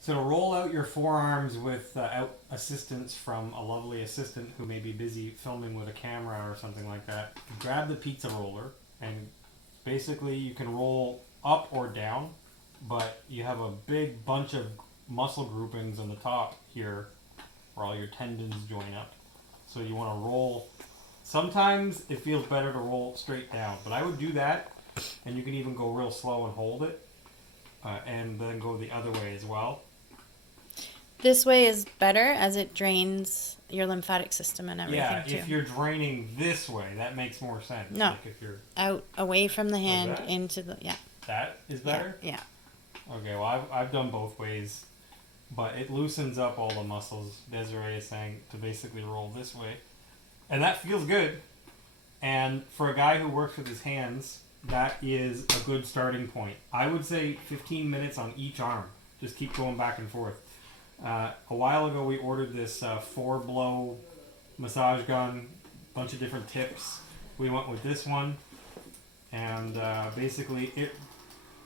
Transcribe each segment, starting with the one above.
So to roll out your forearms without assistance from a lovely assistant who may be busy filming with a camera or something like that, grab the pizza roller and basically you can roll up or down, but you have a big bunch of muscle groupings on the top here where all your tendons join up. So you want to roll. Sometimes it feels better to roll straight down, but I would do that, and you can even go real slow and hold it, and then go the other way as well. This way is better as it drains your lymphatic system and everything Yeah, too. if you're draining this way, that makes more sense. No. Like if you're Out, away from the hand, that? into the, yeah. That is better? Yeah. Okay, well, I've done both ways, but it loosens up all the muscles. Desiree is saying to basically roll this way. And that feels good. And for a guy who works with his hands, that is a good starting point. I would say 15 minutes on each arm. Just keep going back and forth. A while ago, we ordered this 4-blow massage gun, bunch of different tips. We went with this one, and basically it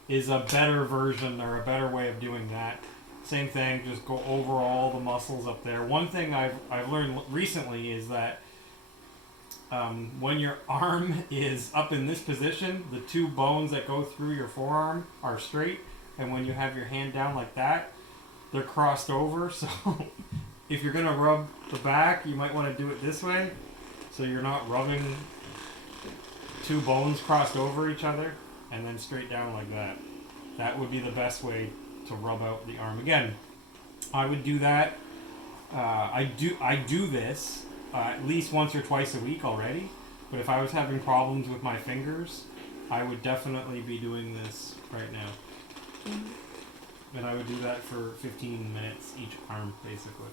is a better version or a better way of doing that. Same thing, just go over all the muscles up there. One thing I've learned recently is that when your arm is up in this position, the two bones that go through your forearm are straight, and when you have your hand down like that, they're crossed over. So if you're going to rub the back, you might want to do it this way, so you're not rubbing two bones crossed over each other, and then straight down like that. That would be the best way to rub out the arm. Again, I would do that. I do this at least once or twice a week already. But if I was having problems with my fingers, I would definitely be doing this right now. Mm-hmm. And I would do that for 15 minutes each arm, basically.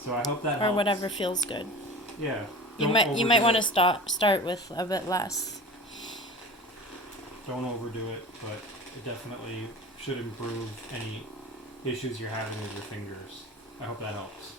So I hope that helps. Or whatever feels good. Yeah. You might want to start with a bit less. Don't overdo it, but it definitely should improve any issues you're having with your fingers. I hope that helps.